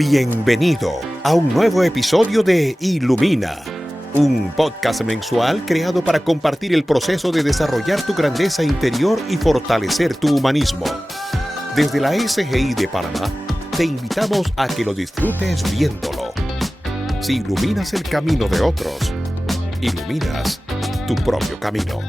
Bienvenido a un nuevo episodio de Ilumina, un podcast mensual creado para compartir el proceso de desarrollar tu grandeza interior y fortalecer tu humanismo. Desde la SGI de Panamá, te invitamos a que lo disfrutes viéndolo. Si iluminas el camino de otros, iluminas tu propio camino.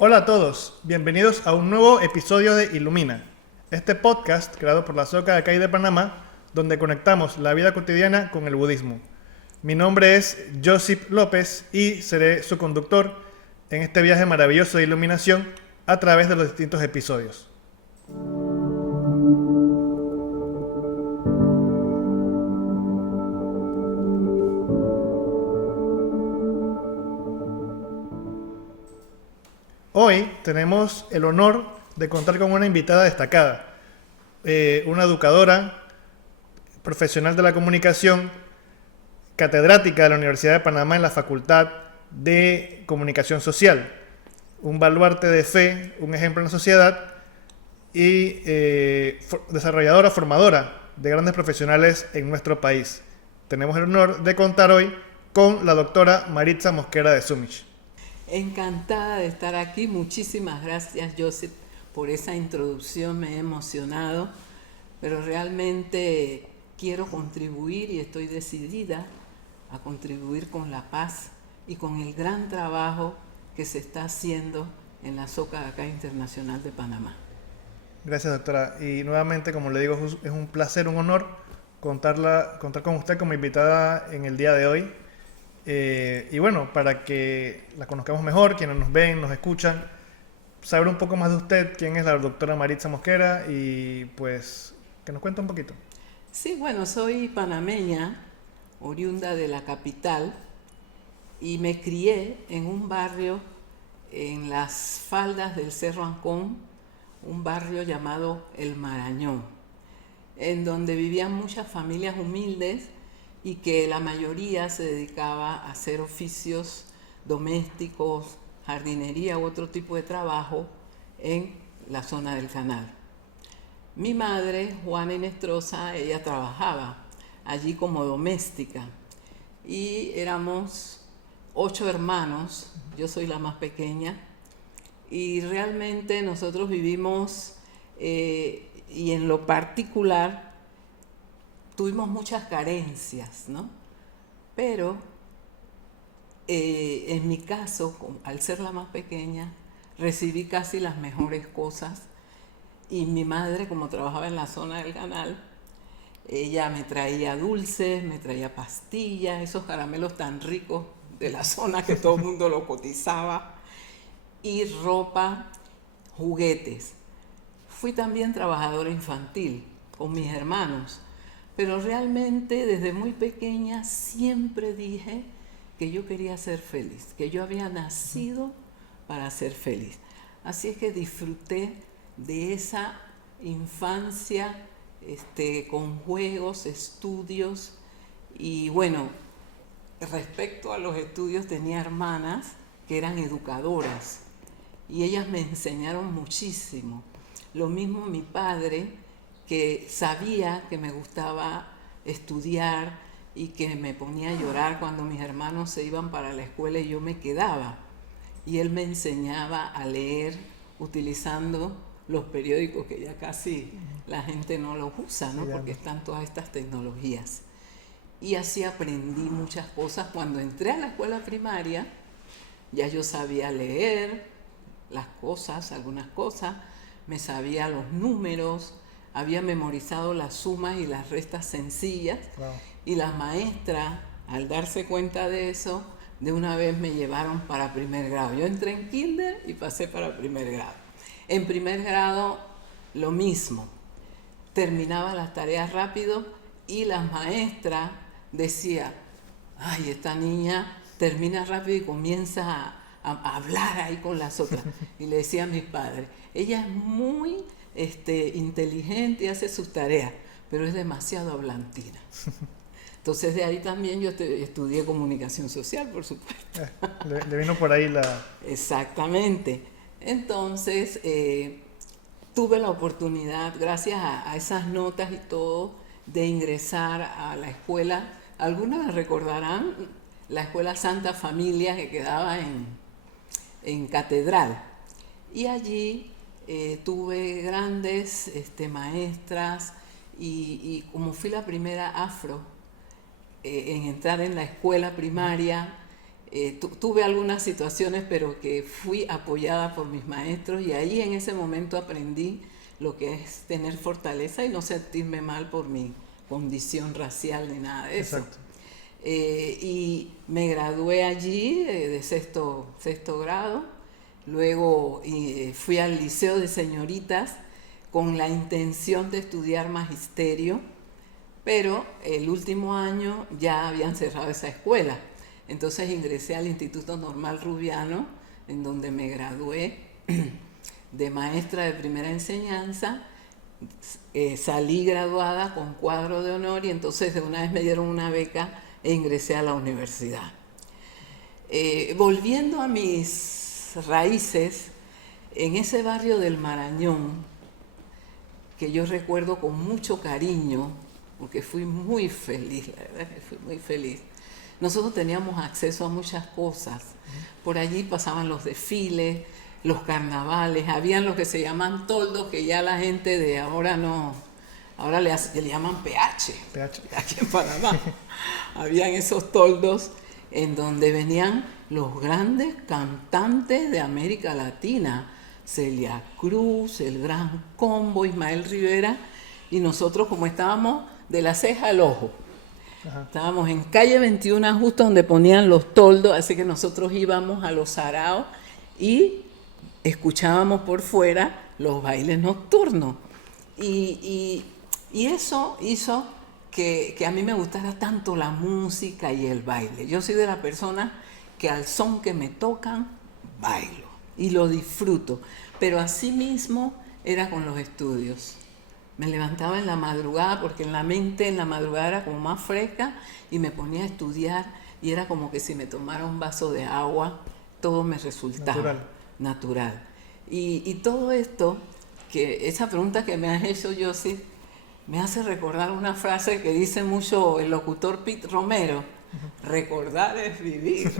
Hola a todos, bienvenidos a un nuevo episodio de Ilumina, este podcast creado por la Soka Gakkai de Panamá, donde conectamos la vida cotidiana con el budismo. Mi nombre es Josip López y seré su conductor en este viaje maravilloso de iluminación a través de los distintos episodios. Hoy tenemos el honor de contar con una invitada destacada, una educadora, profesional de la comunicación, catedrática de la Universidad de Panamá en la Facultad de Comunicación Social, un baluarte de fe, un ejemplo en la sociedad y desarrolladora, formadora de grandes profesionales en nuestro país. Tenemos el honor de contar hoy con la doctora Maritza Mosquera de Sumich. Encantada de estar aquí. Muchísimas gracias, Joseph, por esa introducción. Me he emocionado, pero realmente quiero contribuir y estoy decidida a contribuir con la paz y con el gran trabajo que se está haciendo en la Soka Gakkai Internacional de Panamá. Gracias, doctora. Y nuevamente, como le digo, es un placer, un honor contar con usted como invitada en el día de hoy. Y bueno, para que la conozcamos mejor, quienes nos ven, nos escuchan, saber un poco más de usted, quién es la doctora Maritza Mosquera y pues que nos cuente un poquito. Sí, bueno, soy panameña, oriunda de la capital, y me crié en un barrio en las faldas del Cerro Ancón, un barrio llamado El Marañón, en donde vivían muchas familias humildes y que la mayoría se dedicaba a hacer oficios domésticos, jardinería u otro tipo de trabajo en la zona del canal. Mi madre, Juana Inestrosa, ella trabajaba allí como doméstica y éramos 8 hermanos, yo soy la más pequeña, y realmente nosotros vivimos, y en lo particular, tuvimos muchas carencias, ¿no? Pero en mi caso, al ser la más pequeña, recibí casi las mejores cosas. Y mi madre, como trabajaba en la zona del canal, ella me traía dulces, me traía pastillas, esos caramelos tan ricos de la zona que todo el mundo lo cotizaba, y ropa, juguetes. Fui también trabajadora infantil con mis hermanos. Pero realmente desde muy pequeña siempre dije que yo quería ser feliz, que yo había nacido para ser feliz. Así es que disfruté de esa infancia con juegos, estudios. Y bueno, respecto a los estudios, tenía hermanas que eran educadoras y ellas me enseñaron muchísimo. Lo mismo mi padre, que sabía que me gustaba estudiar y que me ponía a llorar cuando mis hermanos se iban para la escuela y yo me quedaba. Y él me enseñaba a leer utilizando los periódicos, que ya casi la gente no los usa, ¿no? Porque están todas estas tecnologías. Y así aprendí muchas cosas. Cuando entré a la escuela primaria, ya yo sabía leer las cosas, algunas cosas, me sabía los números, había memorizado las sumas y las restas sencillas. Wow. Y las maestras, al darse cuenta de eso, de una vez me llevaron para primer grado. Yo entré en kinder y pasé para primer grado. En primer grado, lo mismo. Terminaba las tareas rápido y las maestras decían, ay, esta niña termina rápido y comienza a hablar ahí con las otras. Y le decía a mis padres, ella es muy inteligente y hace sus tareas, pero es demasiado hablantina. Entonces de ahí también yo estudié comunicación social, por supuesto. Le vino por ahí la... Exactamente. Entonces tuve la oportunidad, gracias a esas notas y todo, de ingresar a la escuela. Algunos recordarán la escuela Santa Familia que quedaba en Catedral. Y allí tuve grandes maestras y como fui la primera afro en entrar en la escuela primaria, tuve algunas situaciones, pero que fui apoyada por mis maestros y ahí en ese momento aprendí lo que es tener fortaleza y no sentirme mal por mi condición racial ni nada de eso. Exacto. Y me gradué allí de sexto grado, luego fui al Liceo de Señoritas con la intención de estudiar magisterio, pero el último año ya habían cerrado esa escuela. Entonces ingresé al Instituto Normal Rubiano, en donde me gradué de maestra de primera enseñanza. Salí graduada con cuadro de honor y entonces de una vez me dieron una beca e ingresé a la universidad. Volviendo a mis raíces, en ese barrio del Marañón, que yo recuerdo con mucho cariño, porque fui muy feliz, la verdad que fui muy feliz. Nosotros teníamos acceso a muchas cosas. Por allí pasaban los desfiles, los carnavales, habían lo que se llaman toldos, que ya la gente de ahora no, ahora le llaman PH. Aquí en Panamá. Habían esos toldos en donde venían los grandes cantantes de América Latina, Celia Cruz, el Gran Combo, Ismael Rivera, y nosotros como estábamos de la ceja al ojo. Ajá. Estábamos en calle 21, justo donde ponían los toldos, así que nosotros íbamos a los saraos y escuchábamos por fuera los bailes nocturnos. Y eso hizo que a mí me gustara tanto la música y el baile. Yo soy de la persona que al son que me tocan, bailo y lo disfruto. Pero así mismo era con los estudios. Me levantaba en la madrugada, porque en la mente en la madrugada era como más fresca, y me ponía a estudiar, y era como que si me tomara un vaso de agua, todo me resultaba natural. Y todo esto, que esa pregunta que me has hecho, Yossi, me hace recordar una frase que dice mucho el locutor Pete Romero: recordar es vivir.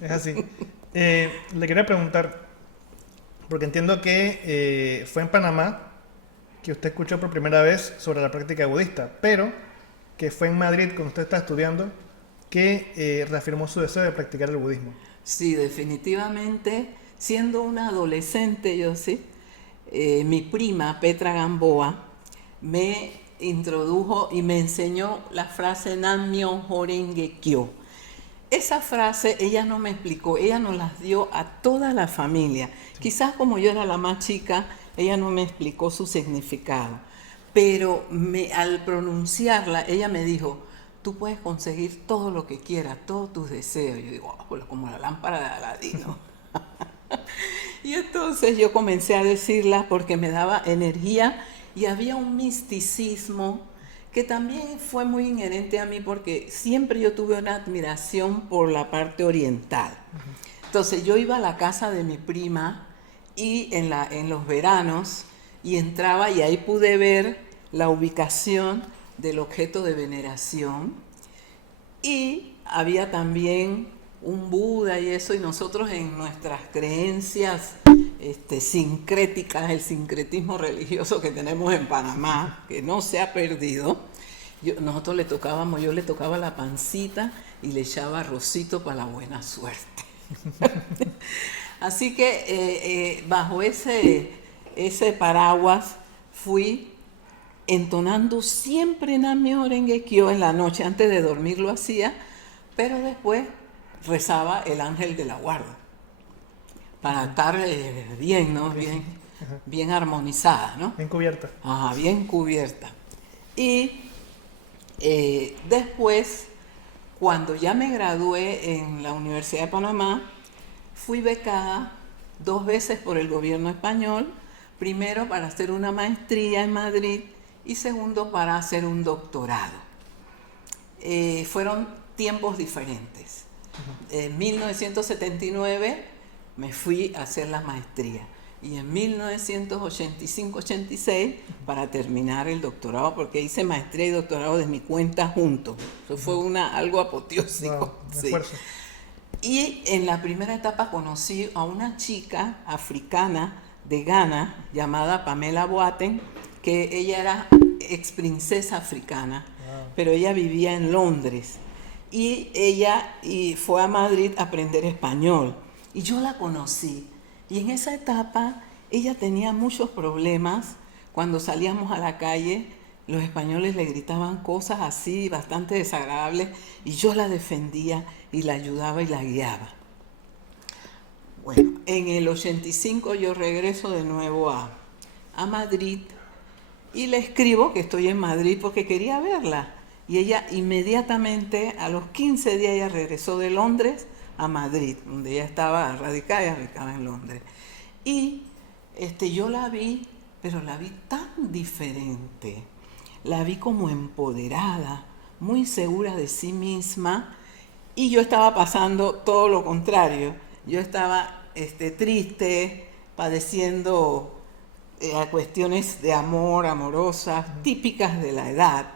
Es así. Le quería preguntar, porque entiendo que fue en Panamá que usted escuchó por primera vez sobre la práctica budista, pero que fue en Madrid, cuando usted está estudiando, que reafirmó su deseo de practicar el budismo. Sí, definitivamente. Siendo una adolescente, Yossi, mi prima Petra Gamboa me introdujo y me enseñó la frase Nam-myoho Renge Kyo. Esa frase ella no me explicó, ella nos las dio a toda la familia. Sí. Quizás como yo era la más chica, ella no me explicó su significado, pero al pronunciarla, ella me dijo: tú puedes conseguir todo lo que quieras, todos tus deseos. Yo digo, como la lámpara de Aladino. Y entonces yo comencé a decirla porque me daba energía y había un misticismo que también fue muy inherente a mí, porque siempre yo tuve una admiración por la parte oriental. Entonces yo iba a la casa de mi prima y en los veranos, y entraba y ahí pude ver la ubicación del objeto de veneración, y había también un Buda y eso, y nosotros en nuestras creencias sincréticas, el sincretismo religioso que tenemos en Panamá, que no se ha perdido, yo le tocaba la pancita y le echaba arrocito para la buena suerte. Así que bajo ese paraguas fui entonando siempre Nam-myoho Renge Kyo en la noche. Antes de dormir lo hacía, pero después rezaba el ángel de la guarda para estar bien, ¿no? Bien armonizada, ¿no? Bien cubierta. Ajá, bien cubierta. Y después, cuando ya me gradué en la Universidad de Panamá, fui becada 2 veces por el gobierno español, primero para hacer una maestría en Madrid y segundo para hacer un doctorado. Fueron tiempos diferentes. En 1979 me fui a hacer la maestría. y en 1985-86 para terminar el doctorado, porque hice maestría y doctorado de mi cuenta juntos. Eso fue algo apoteósico. Wow, sí. esfuerzo. Y en la primera etapa conocí a una chica africana de Ghana llamada Pamela Boateng, que ella era ex princesa africana, pero ella vivía en Londres. Y ella fue a Madrid a aprender español. Y yo la conocí. Y en esa etapa ella tenía muchos problemas. Cuando salíamos a la calle, los españoles le gritaban cosas así bastante desagradables y yo la defendía y la ayudaba y la guiaba. Bueno, en el 85 yo regreso de nuevo a Madrid y le escribo que estoy en Madrid porque quería verla. Y ella inmediatamente, a los 15 días, ella regresó de Londres a Madrid, donde ella estaba radicada, ella radicaba en Londres. Y yo la vi, pero la vi tan diferente. La vi como empoderada, muy segura de sí misma, y yo estaba pasando todo lo contrario. Yo estaba triste, padeciendo cuestiones de amor, amorosas, típicas de la edad.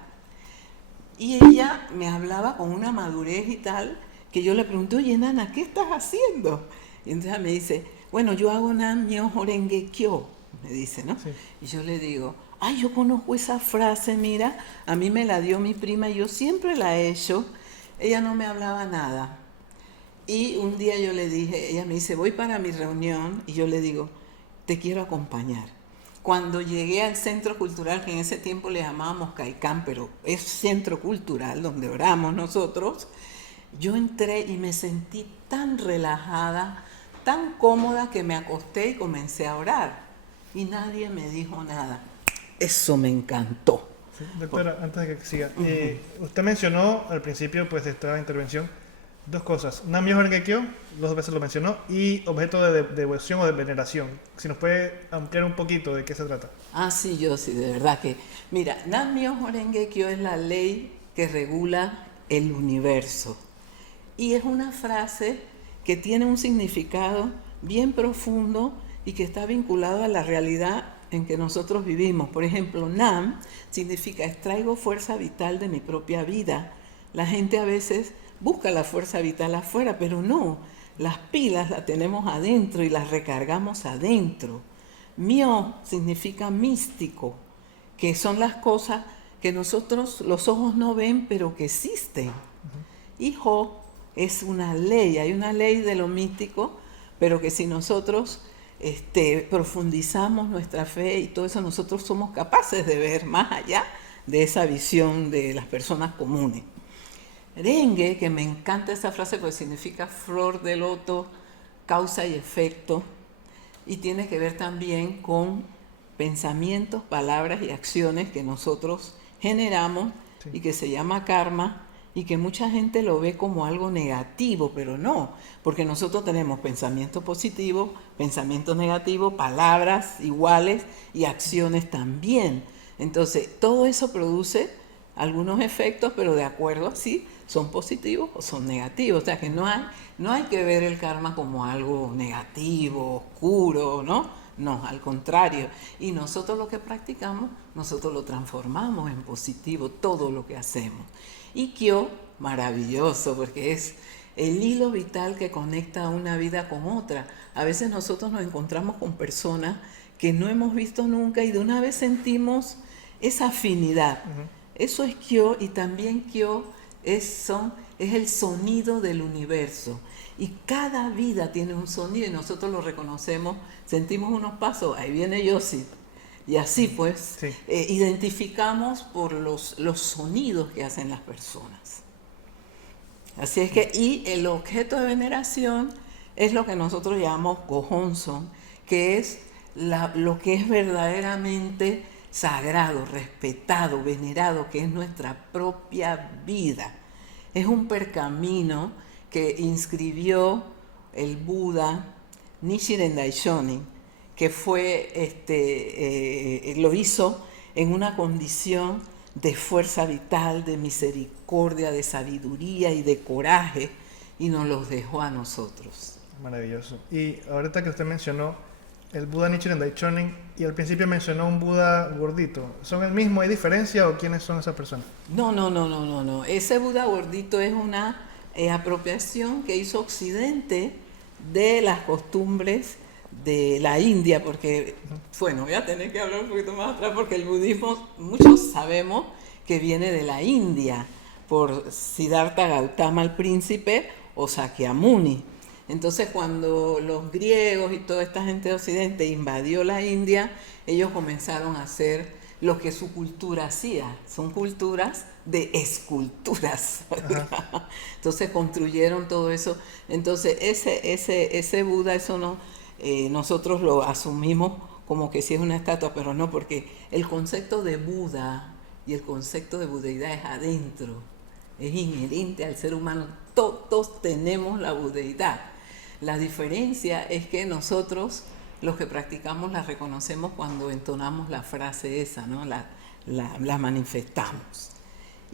Y ella me hablaba con una madurez y tal, que yo le pregunté, oye, Nana, ¿qué estás haciendo? Y entonces me dice, bueno, yo hago Nam Myoho Renge Kyo, me dice, ¿no? Sí. Y yo le digo, ay, yo conozco esa frase, mira, a mí me la dio mi prima y yo siempre la he hecho. Ella no me hablaba nada. Y un día yo le dije, ella me dice, voy para mi reunión, y yo le digo, te quiero acompañar. Cuando llegué al centro cultural, que en ese tiempo le llamábamos Caicán, pero es centro cultural donde oramos nosotros, yo entré y me sentí tan relajada, tan cómoda, que me acosté y comencé a orar. Y nadie me dijo nada. Eso me encantó. Sí, doctora, antes de que siga, usted mencionó al principio pues, de esta intervención dos cosas. Nam Myoho Renge Kyo, dos veces lo mencionó, y objeto de devoción o de veneración. Si nos puede ampliar un poquito de qué se trata. Sí, yo sí, de verdad que... Mira, Nam Myoho Renge Kyo es la ley que regula el universo. Y es una frase que tiene un significado bien profundo y que está vinculado a la realidad en que nosotros vivimos. Por ejemplo, Nam significa extraigo fuerza vital de mi propia vida. La gente a veces busca la fuerza vital afuera, pero no. Las pilas las tenemos adentro y las recargamos adentro. Myo significa místico, que son las cosas que nosotros los ojos no ven, pero que existen. Y Ho es una ley, hay una ley de lo místico, pero que si nosotros profundizamos nuestra fe y todo eso, nosotros somos capaces de ver más allá de esa visión de las personas comunes. Renge, que me encanta esa frase porque significa flor de loto, causa y efecto, y tiene que ver también con pensamientos, palabras y acciones que nosotros generamos, sí, y que se llama karma, y que mucha gente lo ve como algo negativo, pero no, porque nosotros tenemos pensamientos positivos, pensamientos negativos, palabras iguales y acciones también. Entonces, todo eso produce algunos efectos, pero de acuerdo a si son positivos o son negativos. O sea que no hay que ver el karma como algo negativo, oscuro, ¿no? No, al contrario. Y nosotros lo que practicamos, nosotros lo transformamos en positivo, todo lo que hacemos. Y Kyo, maravilloso, porque es el hilo vital que conecta una vida con otra. A veces nosotros nos encontramos con personas que no hemos visto nunca y de una vez sentimos esa afinidad. Eso es Kyo, y también Kyo es el sonido del universo. Y cada vida tiene un sonido y nosotros lo reconocemos, sentimos unos pasos, ahí viene Yossi. Y así pues, sí, identificamos por los sonidos que hacen las personas. Así es que, y el objeto de veneración es lo que nosotros llamamos Gohonzon, que es lo que es verdaderamente sagrado, respetado, venerado, que es nuestra propia vida. Es un pergamino que inscribió el Buda Nichiren Daishonin, que lo hizo en una condición de fuerza vital, de misericordia, de sabiduría y de coraje, y nos los dejó a nosotros. Maravilloso. Y ahorita que usted mencionó el Buda Nichiren Daishonin, y al principio mencionó un Buda gordito. ¿Son el mismo? ¿Hay diferencia o quiénes son esas personas? No. Ese Buda gordito es una apropiación que hizo Occidente de las costumbres de la India, porque, bueno, voy a tener que hablar un poquito más atrás, porque el budismo, muchos sabemos que viene de la India, por Siddhartha Gautama el príncipe o Sakyamuni. Entonces, cuando los griegos y toda esta gente de Occidente invadió la India, ellos comenzaron a hacer lo que su cultura hacía. Son culturas de esculturas. Entonces, construyeron todo eso. Entonces, ese Buda, eso no, nosotros lo asumimos como que sí es una estatua, pero no, porque el concepto de Buda y el concepto de budeidad es adentro, es inherente al ser humano. Todos tenemos la budeidad. La diferencia es que nosotros, los que practicamos, la reconocemos cuando entonamos la frase esa, ¿no? La manifestamos.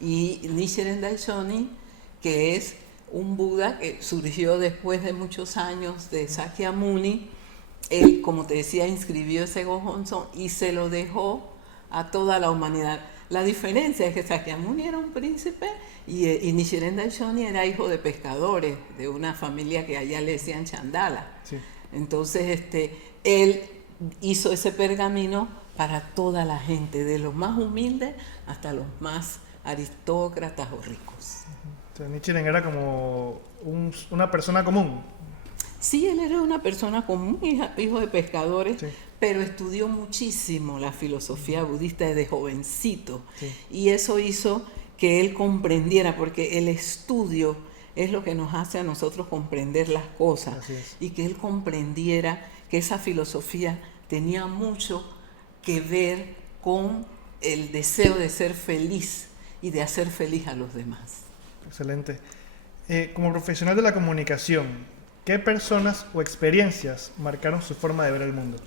Y Nichiren Daishonin, que es un Buda que surgió después de muchos años de Sakyamuni, él, como te decía, inscribió ese Gohonzon y se lo dejó a toda la humanidad. La diferencia es que Sakyamuni era un príncipe y Nichiren Daishonin era hijo de pescadores, de una familia que allá le decían Chandala. Sí. Entonces, él hizo ese pergamino para toda la gente, de los más humildes hasta los más aristócratas o ricos. Entonces, Nichiren era como una persona común. Sí, él era una persona común, hijo de pescadores, sí, pero estudió muchísimo la filosofía budista desde jovencito. Sí. Y eso hizo que él comprendiera, porque el estudio es lo que nos hace a nosotros comprender las cosas. Y que él comprendiera que esa filosofía tenía mucho que ver con el deseo de ser feliz y de hacer feliz a los demás. Excelente. Como profesional de la comunicación, ¿qué personas o experiencias marcaron su forma de ver el mundo?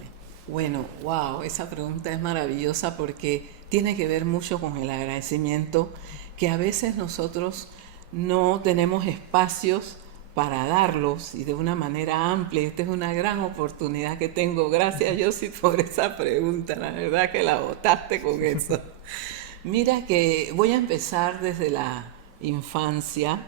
Bueno, wow, esa pregunta es maravillosa porque tiene que ver mucho con el agradecimiento, que a veces nosotros no tenemos espacios para darlos y de una manera amplia. Esta es una gran oportunidad que tengo. Gracias, Yossi, por esa pregunta. La verdad que la botaste con eso. Mira que voy a empezar desde la infancia.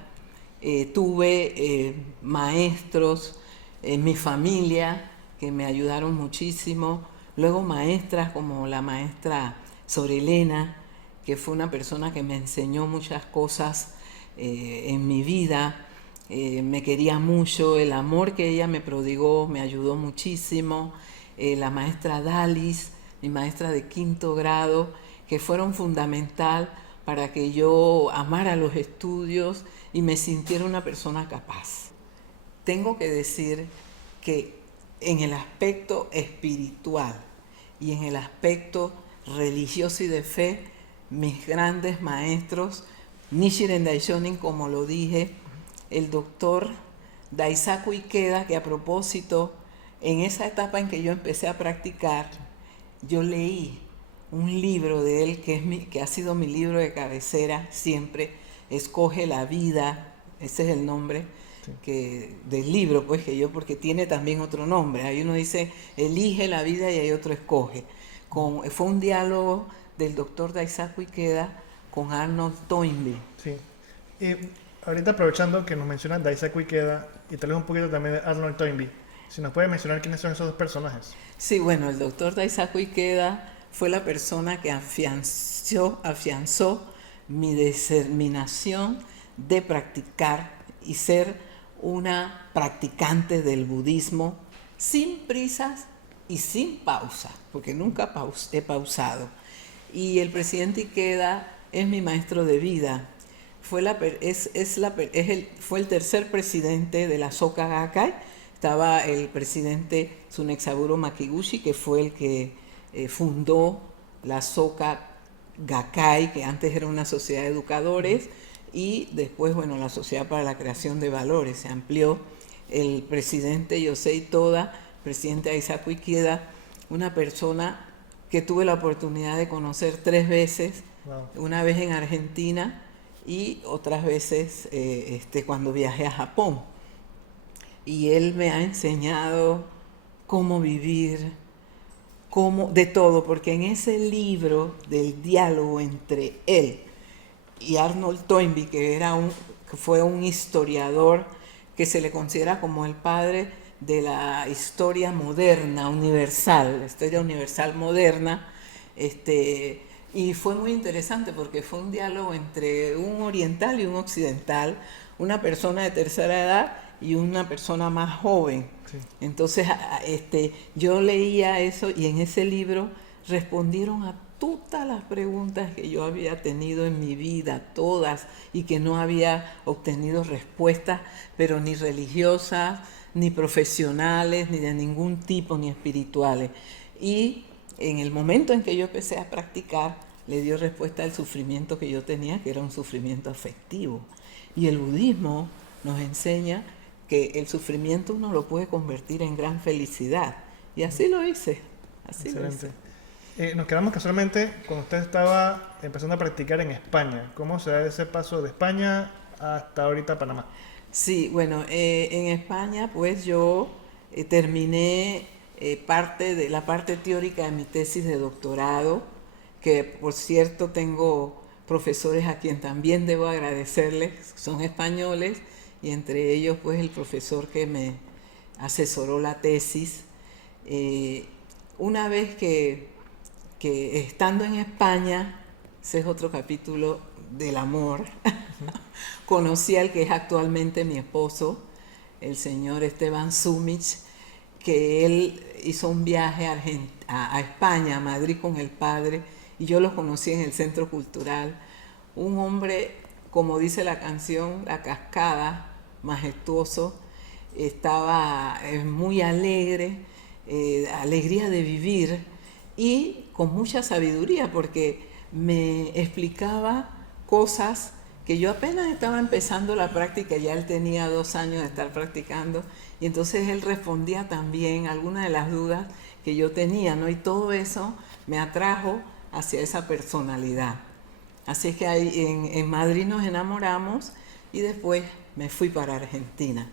Tuve maestros en mi familia que me ayudaron muchísimo, luego maestras como la maestra Sorelena, que fue una persona que me enseñó muchas cosas en mi vida, me quería mucho, el amor que ella me prodigó me ayudó muchísimo, la maestra Dalis, mi maestra de 5º grado, que fueron fundamental para que yo amara los estudios y me sintiera una persona capaz. Tengo que decir que en el aspecto espiritual y en el aspecto religioso y de fe, mis grandes maestros, Nichiren Daishonin, como lo dije, el doctor Daisaku Ikeda, que a propósito, en esa etapa en que yo empecé a practicar, yo leí un libro de él que ha sido mi libro de cabecera siempre, Escoge la vida, ese es el nombre del libro, pues, porque tiene también otro nombre. Ahí uno dice elige la vida y hay otro escoge. Fue un diálogo del doctor Daisaku Ikeda con Arnold Toynbee. Sí. Y ahorita aprovechando que nos mencionan Daisaku Ikeda y tal vez un poquito también de Arnold Toynbee, si nos puede mencionar quiénes son esos dos personajes. Sí, bueno, el doctor Daisaku Ikeda fue la persona que afianzó mi determinación de practicar y ser una practicante del budismo sin prisas y sin pausa, porque nunca he pausado. Y el presidente Ikeda es mi maestro de vida. Fue el tercer presidente de la Soka Gakkai. Estaba el presidente Tsunetsaburo Makiguchi, que fue el que fundó la Soka Gakkai, que antes era una sociedad de educadores, y después, bueno, la Sociedad para la Creación de Valores. Se amplió. El presidente Yosei Toda, presidente Daisaku Ikeda, una persona que tuve la oportunidad de conocer 3 veces, wow. Una vez en Argentina y otras veces cuando viajé a Japón. Y él me ha enseñado cómo vivir, cómo, de todo, porque en ese libro del diálogo entre él y Arnold Toynbee, que fue un historiador que se le considera como el padre de la historia moderna, universal, la historia universal moderna, y fue muy interesante porque fue un diálogo entre un oriental y un occidental, una persona de tercera edad y una persona más joven. Sí. Entonces, yo leía eso y en ese libro respondieron a todas las preguntas que yo había tenido en mi vida, todas, y que no había obtenido respuestas, pero ni religiosas, ni profesionales, ni de ningún tipo, ni espirituales. Y en el momento en que yo empecé a practicar, le dio respuesta al sufrimiento que yo tenía, que era un sufrimiento afectivo. Y el budismo nos enseña que el sufrimiento uno lo puede convertir en gran felicidad. Y así lo hice. Así Excelente. lo hice. Nos quedamos casualmente cuando usted estaba empezando a practicar en España. ¿Cómo se da ese paso de España hasta ahorita Panamá? Sí, bueno, en España pues yo terminé la parte teórica de mi tesis de doctorado, que por cierto tengo profesores a quien también debo agradecerles, son españoles, y entre ellos pues el profesor que me asesoró la tesis. Una vez que estando en España, ese es otro capítulo del amor, conocí al que es actualmente mi esposo, el señor Esteban Sumich, que él hizo un viaje a España, a Madrid con el padre, y yo lo conocí en el Centro Cultural. Un hombre, como dice la canción, La Cascada, majestuoso, estaba muy alegre, alegría de vivir y con mucha sabiduría, porque me explicaba cosas que yo apenas estaba empezando la práctica, ya él tenía 2 años de estar practicando, y entonces él respondía también a algunas de las dudas que yo tenía, ¿no? Y todo eso me atrajo hacia esa personalidad. Así es que ahí en Madrid nos enamoramos y después me fui para Argentina.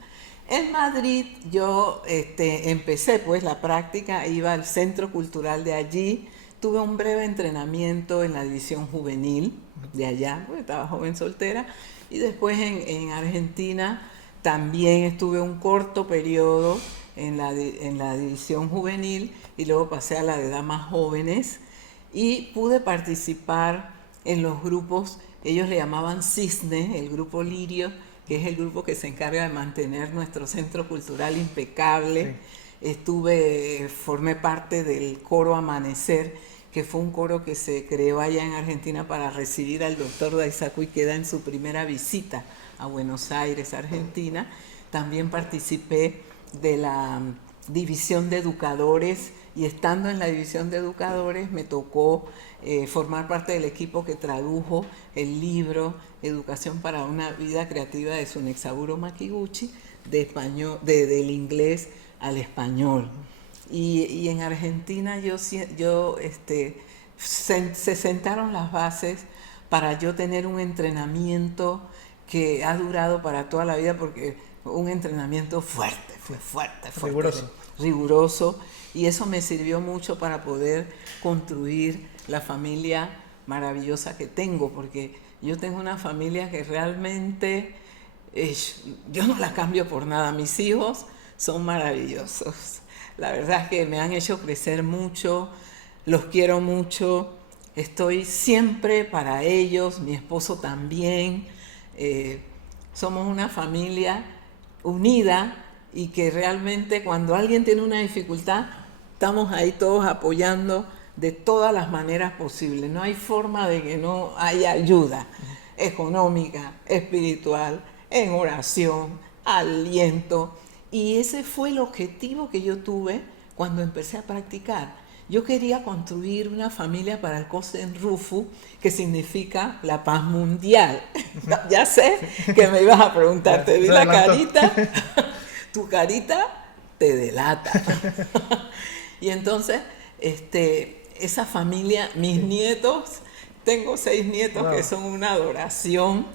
En Madrid yo empecé pues la práctica, iba al centro cultural de allí, tuve un breve entrenamiento en la división juvenil de allá, porque estaba joven soltera, y después en Argentina también estuve un corto periodo en la división juvenil y luego pasé a la de damas jóvenes y pude participar en los grupos, ellos le llamaban Cisne, el grupo Lirio, que es el grupo que se encarga de mantener nuestro centro cultural impecable. Sí. Formé parte del coro Amanecer, que fue un coro que se creó allá en Argentina para recibir al doctor Daisaku Ikeda en su primera visita a Buenos Aires, Argentina. También participé de la división de educadores y estando en la división de educadores me tocó formar parte del equipo que tradujo el libro Educación para una vida creativa de Tsunetsaburo Makiguchi del inglés al español. Y en Argentina se sentaron las bases para yo tener un entrenamiento que ha durado para toda la vida, porque un entrenamiento fuerte, riguroso, y eso me sirvió mucho para poder construir la familia maravillosa que tengo, porque yo tengo una familia que realmente yo no la cambio por nada. Mis hijos son maravillosos, la verdad es que me han hecho crecer mucho, los quiero mucho, estoy siempre para ellos, mi esposo también, somos una familia unida y que realmente cuando alguien tiene una dificultad estamos ahí todos apoyando de todas las maneras posibles. No hay forma de que no haya ayuda económica, espiritual, en oración, aliento. Y ese fue el objetivo que yo tuve cuando empecé a practicar. Yo quería construir una familia para el Kosen Rufu, que significa la paz mundial. Ya sé que me ibas a preguntar, te vi la carita, tu carita te delata. Y entonces, esa familia, mis nietos, tengo 6 nietos que son una adoración.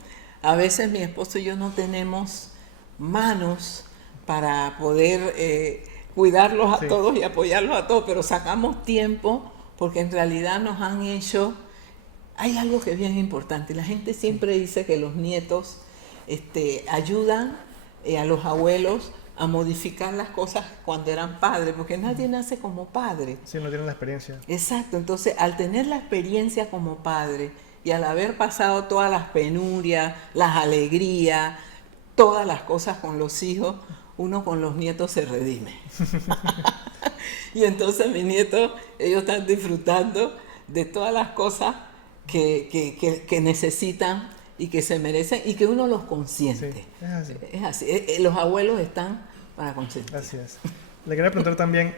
A veces mi esposo y yo no tenemos manos para poder cuidarlos a Sí. todos y apoyarlos a todos, pero sacamos tiempo porque en realidad nos han hecho... Hay algo que es bien importante. La gente siempre dice que los nietos ayudan a los abuelos a modificar las cosas cuando eran padres, porque nadie nace como padre. Sí, no tienen la experiencia. Exacto, entonces al tener la experiencia como padre y al haber pasado todas las penurias, las alegrías, todas las cosas con los hijos, uno con los nietos se redime. Y entonces mis nietos, ellos están disfrutando de todas las cosas que necesitan y que se merecen y que uno los consiente. Sí, es así. Es así. Los abuelos están para consentir. Así es. Le quería preguntar también,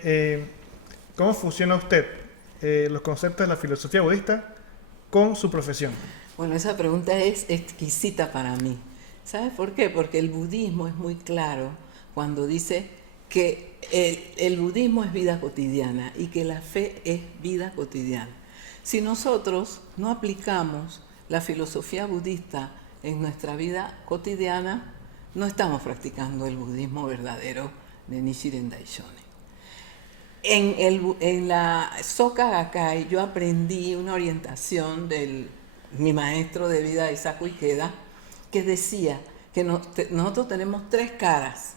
¿cómo fusiona usted los conceptos de la filosofía budista con su profesión? Bueno, esa pregunta es exquisita para mí. ¿Sabes por qué? Porque el budismo es muy claro cuando dice que el budismo es vida cotidiana y que la fe es vida cotidiana. Si nosotros no aplicamos la filosofía budista en nuestra vida cotidiana, no estamos practicando el budismo verdadero de Nichiren Daishonin. En la Soka Gakkai yo aprendí una orientación de mi maestro de vida, Isaku Ikeda, que decía que nosotros tenemos 3 caras: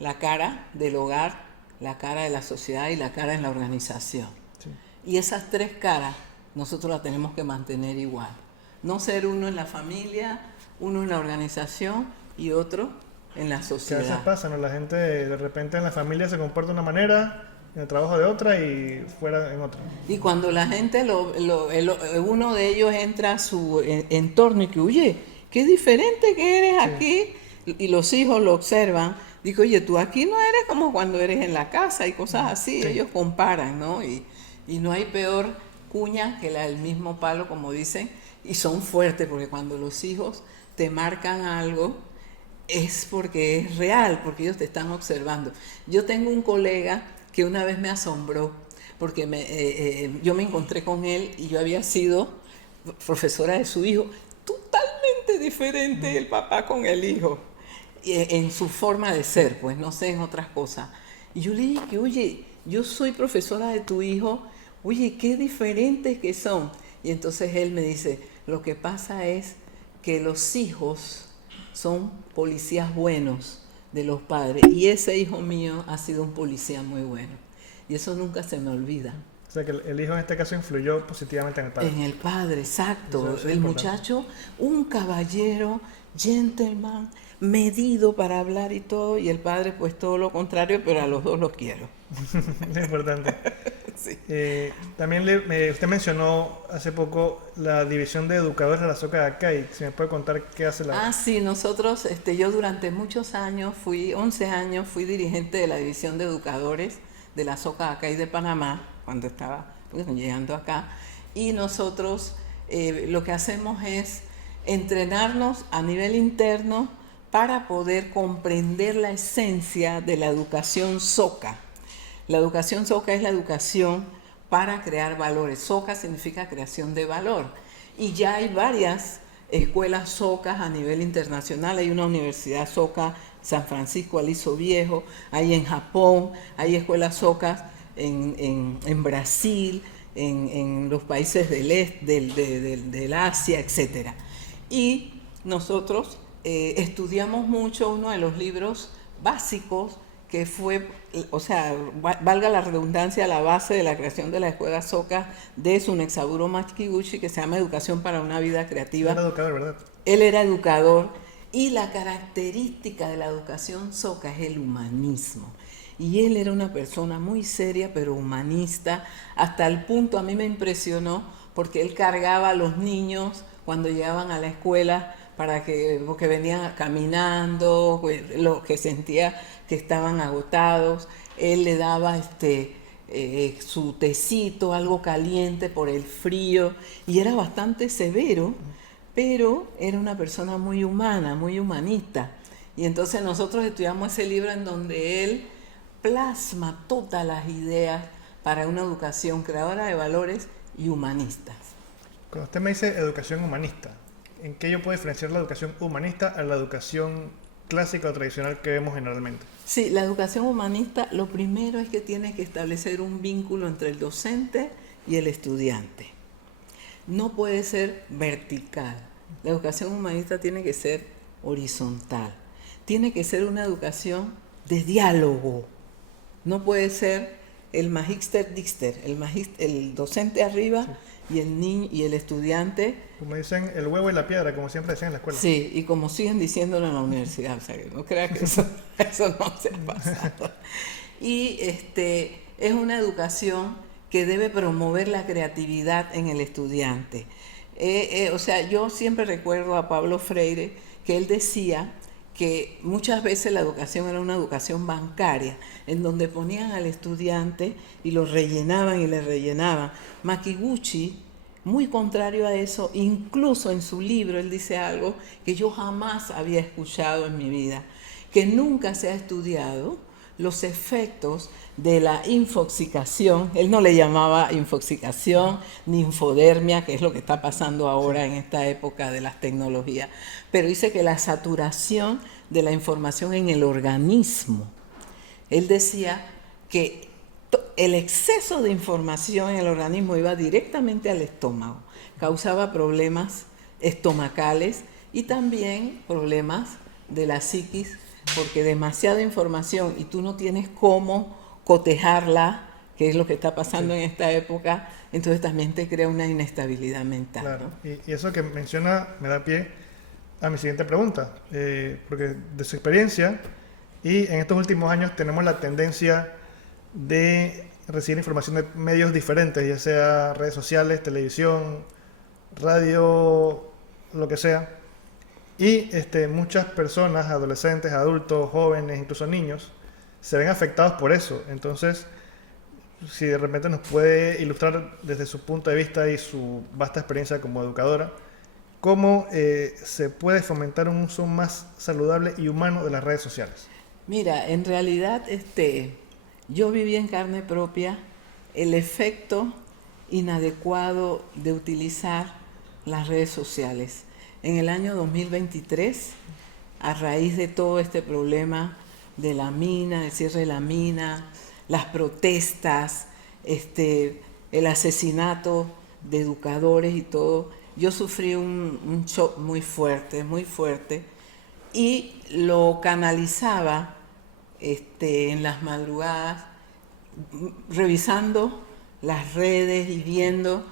la cara del hogar, la cara de la sociedad y la cara en la organización. Sí. Y esas 3 caras nosotros las tenemos que mantener igual. No ser uno en la familia, uno en la organización y otro en la Que a sociedad. veces pasa, ¿no? La gente de repente en la familia se comporta de una manera, en el trabajo de otra y fuera en otra. Y cuando la gente, uno de ellos entra a su entorno y que, oye, qué diferente que eres aquí, y los hijos lo observan, digo, oye, tú aquí no eres como cuando eres en la casa y cosas así, Sí. ellos comparan, ¿no? Y no hay peor cuña que la del mismo palo, como dicen, y son fuertes porque cuando los hijos te marcan algo es porque es real, porque ellos te están observando. Yo tengo un colega que una vez me asombró porque yo me encontré con él y yo había sido profesora de su hijo, totalmente diferente el papá con el hijo, en su forma de ser, pues no sé, en otras cosas. Y yo le dije que, oye, yo soy profesora de tu hijo, oye, qué diferentes que son. Y entonces él me dice, lo que pasa es que los hijos son policías buenos de los padres y ese hijo mío ha sido un policía muy bueno. Y eso nunca se me olvida. O sea que el hijo en este caso influyó positivamente en el padre. En el padre, exacto. Eso es El importante. muchacho, un caballero, gentleman, medido para hablar y todo, y el padre pues todo lo contrario, pero a los dos los quiero. Es importante. Sí. También usted mencionó hace poco la división de educadores de la Soka Gakkai. Si me puede contar qué hace la... Ah, sí, nosotros, yo durante muchos años, 11 años, fui dirigente de la división de educadores de la Soka Gakkai de Panamá, cuando estaba llegando acá, y nosotros lo que hacemos es entrenarnos a nivel interno para poder comprender la esencia de la educación Soka. La educación Soka es la educación para crear valores. Soka significa creación de valor. Y ya hay varias escuelas Soka a nivel internacional. Hay una universidad Soka, San Francisco Aliso Viejo, hay en Japón, hay escuelas Soka en Brasil, en los países del Asia, etc. Y nosotros estudiamos mucho uno de los libros básicos que fue, o sea, valga la redundancia, la base de la creación de la escuela Soka de Tsunetsaburo Makiguchi, que se llama Educación para una vida creativa. Era educador, ¿verdad? Él era educador y la característica de la educación Soka es el humanismo. Y él era una persona muy seria pero humanista, hasta el punto, a mí me impresionó, porque él cargaba a los niños cuando llegaban a la escuela porque venían caminando, los que sentía que estaban agotados, él le daba su tecito, algo caliente por el frío, y era bastante severo, pero era una persona muy humana, muy humanista. Y entonces nosotros estudiamos ese libro en donde él plasma todas las ideas para una educación creadora de valores y humanistas. Cuando usted me dice educación humanista, ¿en qué yo puedo diferenciar la educación humanista a la educación clásica o tradicional que vemos generalmente. Sí, la educación humanista lo primero es que tiene que establecer un vínculo entre el docente y el estudiante. No puede ser vertical. La educación humanista tiene que ser horizontal. Tiene que ser una educación de diálogo. No puede ser el magister dixter, el docente arriba y el niño y el estudiante. Como dicen, el huevo y la piedra, como siempre decían en la escuela. Sí, y como siguen diciéndolo en la universidad, o sea, que no crea que eso no se ha pasado. Y es una educación que debe promover la creatividad en el estudiante. O sea, yo siempre recuerdo a Pablo Freire que él decía que muchas veces la educación era una educación bancaria, en donde ponían al estudiante y lo rellenaban y le rellenaban. Makiguchi, muy contrario a eso, incluso en su libro él dice algo que yo jamás había escuchado en mi vida, que nunca se ha estudiado los efectos de la infoxicación. Él no le llamaba infoxicación ni infodermia, que es lo que está pasando ahora en esta época de las tecnologías, pero dice que la saturación de la información en el organismo. Él decía que el exceso de información en el organismo iba directamente al estómago, causaba problemas estomacales y también problemas de la psiquis, porque demasiada información y tú no tienes cómo cotejarla, que es lo que está pasando en esta época, entonces también te crea una inestabilidad mental. Claro, ¿no? y eso que menciona me da pie a mi siguiente pregunta, porque de su experiencia y en estos últimos años tenemos la tendencia de recibir información de medios diferentes, ya sea redes sociales, televisión, radio, lo que sea. Y muchas personas, adolescentes, adultos, jóvenes, incluso niños, se ven afectados por eso. Entonces, si de repente nos puede ilustrar desde su punto de vista y su vasta experiencia como educadora, cómo se puede fomentar un uso más saludable y humano de las redes sociales. Mira, en realidad yo viví en carne propia el efecto inadecuado de utilizar las redes sociales. En el año 2023, a raíz de todo este problema de la mina, el cierre de la mina, las protestas, el asesinato de educadores y todo, yo sufrí un shock muy fuerte, y lo canalizaba en las madrugadas, revisando las redes y viendo,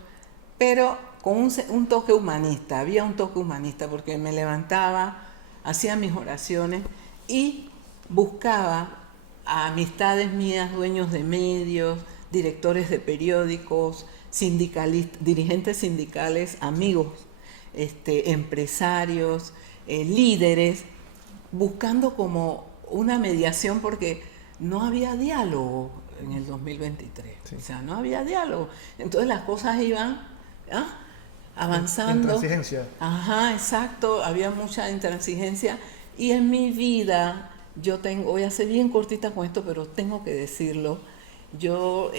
pero con un toque humanista, había un toque humanista, porque me levantaba, hacía mis oraciones y buscaba a amistades mías, dueños de medios, directores de periódicos, sindicalistas, dirigentes sindicales, amigos, empresarios, líderes, buscando como una mediación, porque no había diálogo en el 2023, sí. O sea, no había diálogo. Entonces las cosas iban avanzando. Intransigencia. Ajá, exacto, había mucha intransigencia. Y en mi vida, voy a ser bien cortita con esto, pero tengo que decirlo, yo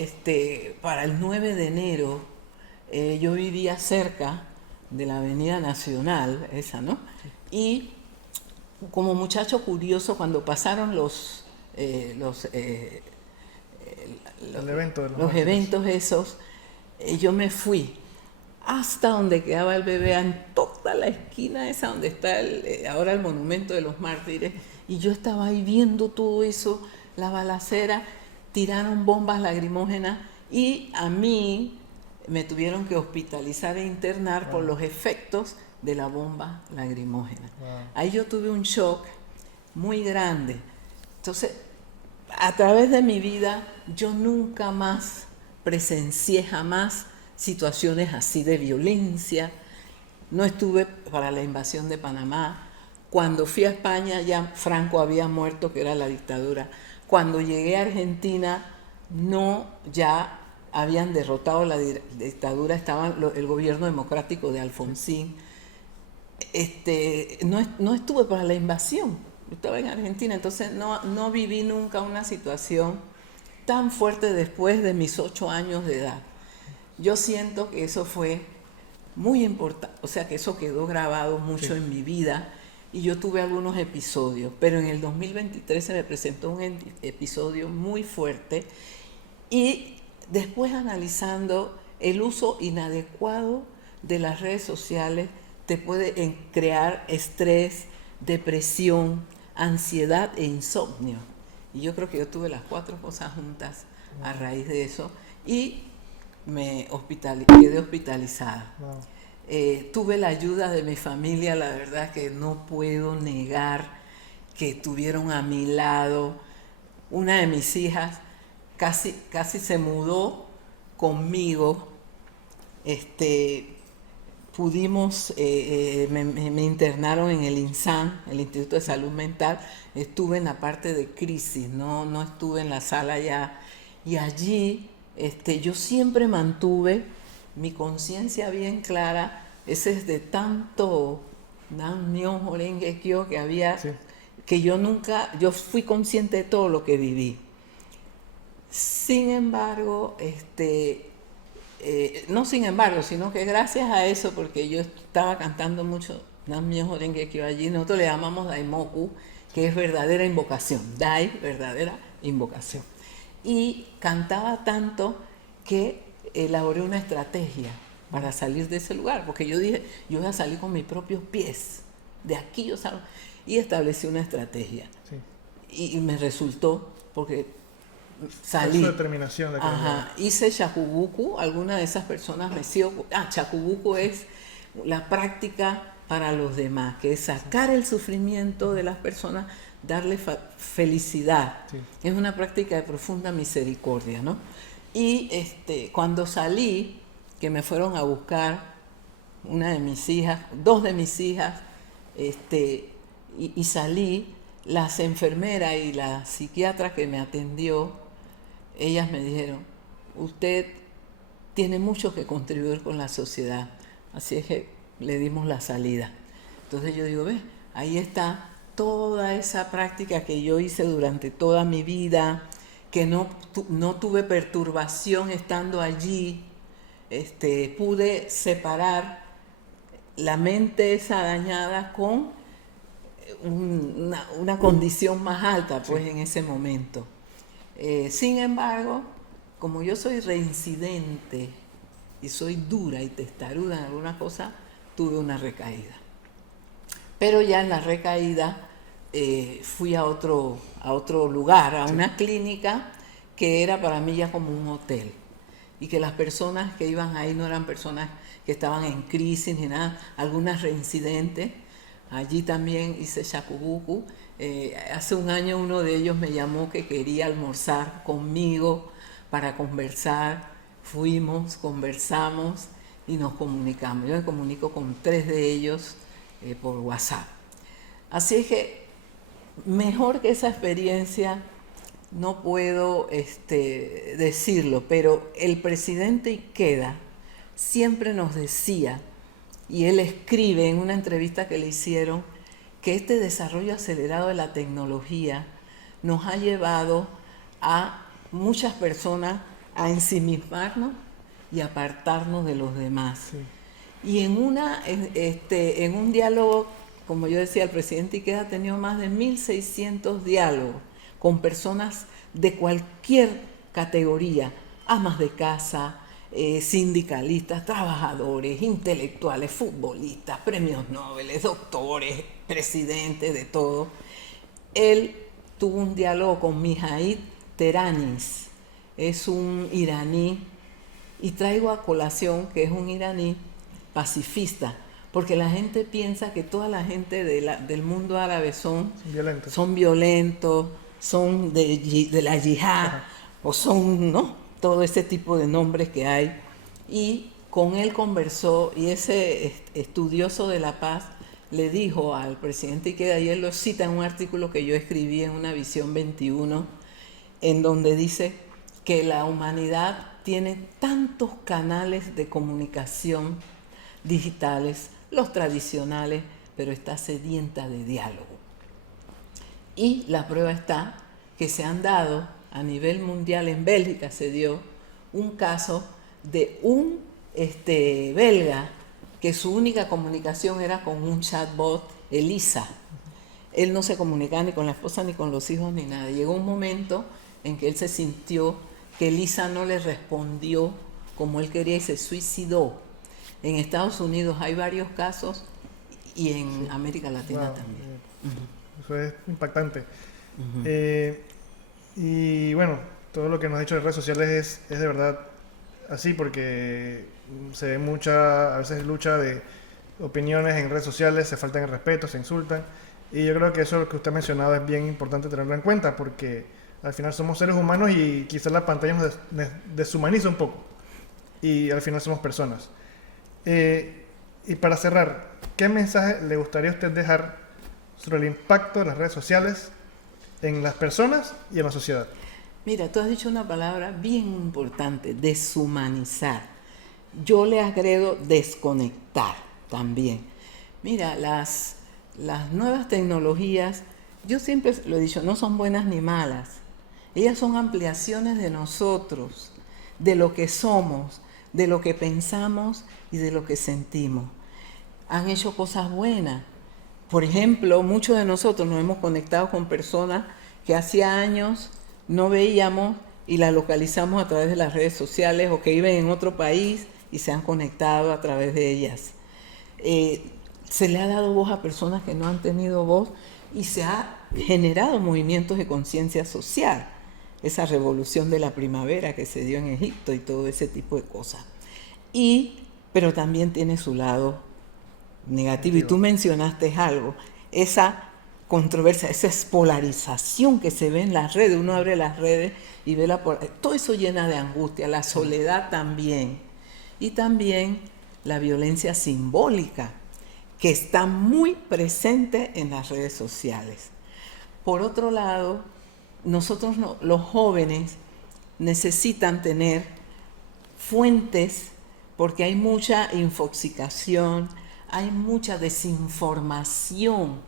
para el 9 de enero, yo vivía cerca de la Avenida Nacional, esa, ¿no? Y como muchacho curioso, cuando pasaron los eventos esos, yo me fui hasta donde quedaba el BBVA, en toda la esquina esa donde está ahora el monumento de los mártires, y yo estaba ahí viendo todo eso, la balacera, tiraron bombas lacrimógenas y a mí me tuvieron que hospitalizar e internar por los efectos de la bomba lacrimógena. Ahí yo tuve un shock muy grande. Entonces, a través de mi vida, yo nunca más presencié jamás situaciones así de violencia. No estuve para la invasión de Panamá. Cuando fui a España ya Franco había muerto, que era la dictadura. Cuando llegué a Argentina, ya habían derrotado la dictadura, estaba el gobierno democrático de Alfonsín. No estuve para la invasión, estaba en Argentina, entonces no viví nunca una situación tan fuerte después de mis 8 años de edad. Yo siento que eso fue muy importante, o sea que eso quedó grabado mucho en mi vida, y yo tuve algunos episodios, pero en el 2023 se me presentó un episodio muy fuerte y después analizando el uso inadecuado de las redes sociales te puede crear estrés, depresión, ansiedad e insomnio. Y yo creo que yo tuve las 4 cosas juntas a raíz de eso y quedé hospitalizada. Wow. Tuve la ayuda de mi familia, la verdad que no puedo negar que estuvieron a mi lado. Una de mis hijas casi se mudó conmigo. Pudimos, me internaron en el INSAM, el Instituto de Salud Mental. Estuve en la parte de crisis, no estuve en la sala ya. Y allí yo siempre mantuve mi conciencia bien clara. Ese es de tanto Nam-myoho Renge Kyo que había, Sí. que yo fui consciente de todo lo que viví. Sin embargo, no sin embargo, sino que gracias a eso, porque yo estaba cantando mucho Nam-myoho Renge Kyo allí, nosotros le llamamos Daimoku, que es verdadera invocación, Dai, verdadera invocación. Y cantaba tanto que elaboré una estrategia para salir de ese lugar, porque yo dije, yo voy a salir con mis propios pies, de aquí yo salgo, y establecí una estrategia. Sí. Y me resultó, porque salí. Su determinación de Ajá, hice Shakubuku, alguna de esas personas me sigo. Shakubuku es la práctica para los demás, que es sacar el sufrimiento de las personas, darle felicidad. Sí. Es una práctica de profunda misericordia, ¿no? Y cuando salí, que me fueron a buscar una de mis hijas, 2 de mis hijas, y salí, las enfermeras y la psiquiatra que me atendió, ellas me dijeron, usted tiene mucho que contribuir con la sociedad, así es que le dimos la salida. Entonces yo digo, ahí está toda esa práctica que yo hice durante toda mi vida, que no tuve perturbación estando allí, pude separar la mente esa dañada con una condición más alta, pues, sí, en ese momento. Sin embargo, como yo soy reincidente y soy dura y testaruda en alguna cosa, tuve una recaída. Pero ya en la recaída fui a otro lugar, a una clínica que era para mí ya como un hotel. Y que las personas que iban ahí no eran personas que estaban en crisis ni nada, algunas reincidentes. Allí también hice Shakubuku. Hace un año uno de ellos me llamó que quería almorzar conmigo para conversar. Fuimos, conversamos y nos comunicamos. Yo me comunico con 3 de ellos por WhatsApp. Así es que mejor que esa experiencia no puedo decirlo, pero el presidente Ikeda siempre nos decía, y él escribe en una entrevista que le hicieron, que este desarrollo acelerado de la tecnología nos ha llevado a muchas personas a ensimismarnos y apartarnos de los demás. Sí. Y en un diálogo, como yo decía, el presidente Ikeda ha tenido más de 1.600 diálogos con personas de cualquier categoría, amas de casa, sindicalistas, trabajadores, intelectuales, futbolistas, premios Nobel, doctores, presidentes, de todo. Él tuvo un diálogo con Mijail Teranis, es un iraní, y traigo a colación que es un iraní pacifista, porque la gente piensa que toda la gente del mundo árabe son violentos, son de la yihad, ajá, o son, ¿no?, todo ese tipo de nombres que hay. Y con él conversó, y ese estudioso de la paz le dijo al presidente Ikeda, y él lo cita en un artículo que yo escribí en una Visión 21, en donde dice que la humanidad tiene tantos canales de comunicación digitales, los tradicionales, pero está sedienta de diálogo. Y la prueba está que se han dado a nivel mundial, en Bélgica se dio un caso de un belga que su única comunicación era con un chatbot Elisa. Él no se comunicaba ni con la esposa, ni con los hijos, ni nada. Llegó un momento en que él se sintió que Elisa no le respondió como él quería y se suicidó. En Estados Unidos hay varios casos y en América Latina también. Eso es impactante. Y bueno, todo lo que nos ha dicho de redes sociales es de verdad así, porque se ve mucha, a veces lucha de opiniones en redes sociales, se faltan el respeto, se insultan. Y yo creo que eso que usted ha mencionado es bien importante tenerlo en cuenta, porque al final somos seres humanos y quizás la pantalla nos deshumaniza un poco. Y al final somos personas. Y para cerrar, ¿qué mensaje le gustaría a usted dejar sobre el impacto de las redes sociales en las personas y en la sociedad? Mira, tú has dicho una palabra bien importante, deshumanizar. Yo le agrego desconectar también. Mira, las nuevas tecnologías, yo siempre lo he dicho, no son buenas ni malas. Ellas son ampliaciones de nosotros, de lo que somos, de lo que pensamos y de lo que sentimos. Han hecho cosas buenas. Por ejemplo, muchos de nosotros nos hemos conectado con personas que hacía años no veíamos y las localizamos a través de las redes sociales, o que viven en otro país y se han conectado a través de ellas. Se le ha dado voz a personas que no han tenido voz y se ha generado movimientos de conciencia social. Esa revolución de la primavera que se dio en Egipto y todo ese tipo de cosas. Pero también tiene su lado negativo. Y tú mencionaste algo, esa controversia, esa polarización que se ve en las redes. Uno abre las redes y ve todo eso llena de angustia, la soledad también. Y también la violencia simbólica, que está muy presente en las redes sociales. Por otro lado, nosotros los jóvenes necesitan tener fuentes, porque hay mucha infoxicación, hay mucha desinformación.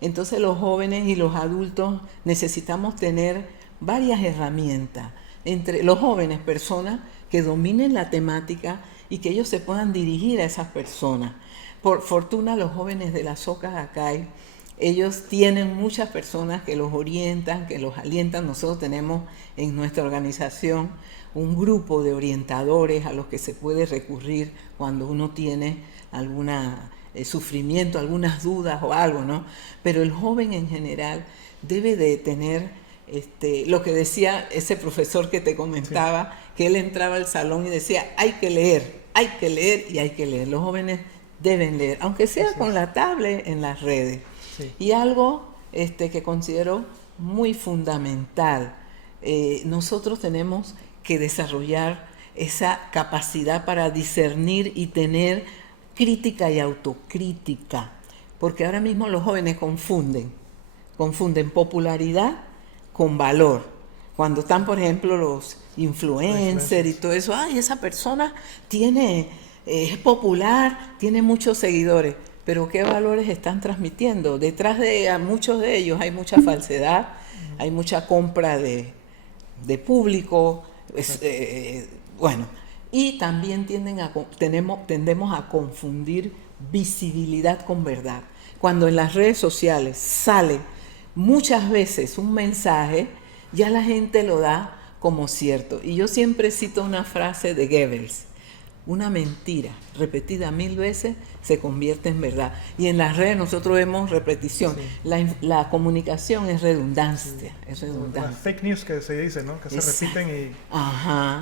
Entonces los jóvenes y los adultos necesitamos tener varias herramientas. Entre los jóvenes, personas que dominen la temática y que ellos se puedan dirigir a esas personas. Por fortuna, los jóvenes de la Soka Gakkai, ellos tienen muchas personas que los orientan, que los alientan. Nosotros tenemos en nuestra organización un grupo de orientadores a los que se puede recurrir cuando uno tiene algún sufrimiento, algunas dudas o algo, ¿no? Pero el joven en general debe de tener lo que decía ese profesor que te comentaba, sí, que él entraba al salón y decía, hay que leer y hay que leer. Los jóvenes deben leer, aunque sea con la tablet en las redes. Sí. Y algo que considero muy fundamental, nosotros tenemos que desarrollar esa capacidad para discernir y tener crítica y autocrítica, porque ahora mismo los jóvenes confunden popularidad con valor. Cuando están, por ejemplo, los influencers y todo eso, ay, esa persona es popular, tiene muchos seguidores, pero ¿qué valores están transmitiendo? Detrás de muchos de ellos hay mucha falsedad, hay mucha compra de público, y también tendemos a confundir visibilidad con verdad. Cuando en las redes sociales sale muchas veces un mensaje, ya la gente lo da como cierto. Y yo siempre cito una frase de Goebbels: una mentira repetida 1000 veces se convierte en verdad. Y en las redes nosotros vemos repetición. Sí. La comunicación es redundancia. Sí. Es redundante. Las fake news que se dice, ¿no? Que se repiten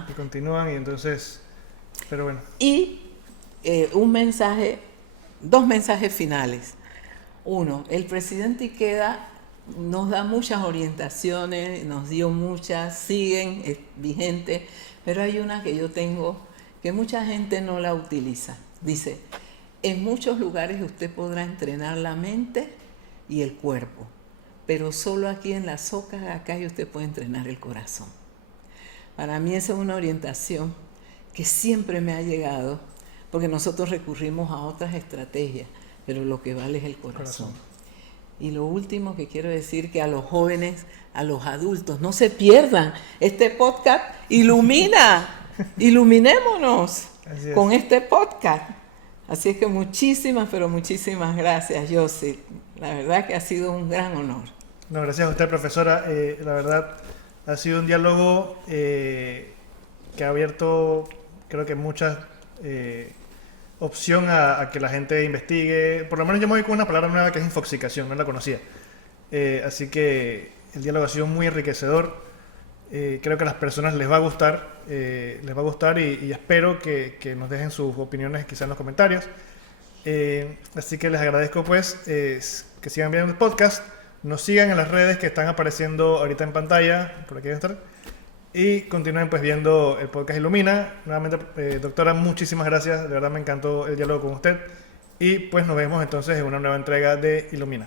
y continúan, y entonces... Pero bueno. Y dos mensajes finales. Uno, el presidente Ikeda nos da muchas orientaciones, nos dio muchas, siguen vigentes, pero hay una que yo tengo que mucha gente no la utiliza. Dice, en muchos lugares usted podrá entrenar la mente y el cuerpo, pero solo aquí en la Soka Gakkai usted puede entrenar el corazón. Para mí esa es una orientación que siempre me ha llegado, porque nosotros recurrimos a otras estrategias, pero lo que vale es el corazón. Y lo último que quiero decir, que a los jóvenes, a los adultos, no se pierdan este podcast. Iluminémonos con este podcast. Así es que muchísimas, pero muchísimas gracias, Yossi. La verdad que ha sido un gran honor. No, gracias a usted, profesora. La verdad, ha sido un diálogo que ha abierto, creo que muchas opción a que la gente investigue. Por lo menos yo me voy con una palabra nueva que es infoxicación, no la conocía. Así que el diálogo ha sido muy enriquecedor. Creo que a las personas les va a gustar, y espero que nos dejen sus opiniones quizás en los comentarios. Así que les agradezco pues que sigan viendo el podcast, nos sigan en las redes que están apareciendo ahorita en pantalla, por aquí deben estar, y continúen pues viendo el podcast Ilumina. Nuevamente, doctora, muchísimas gracias, de verdad me encantó el diálogo con usted, y pues nos vemos entonces en una nueva entrega de Ilumina.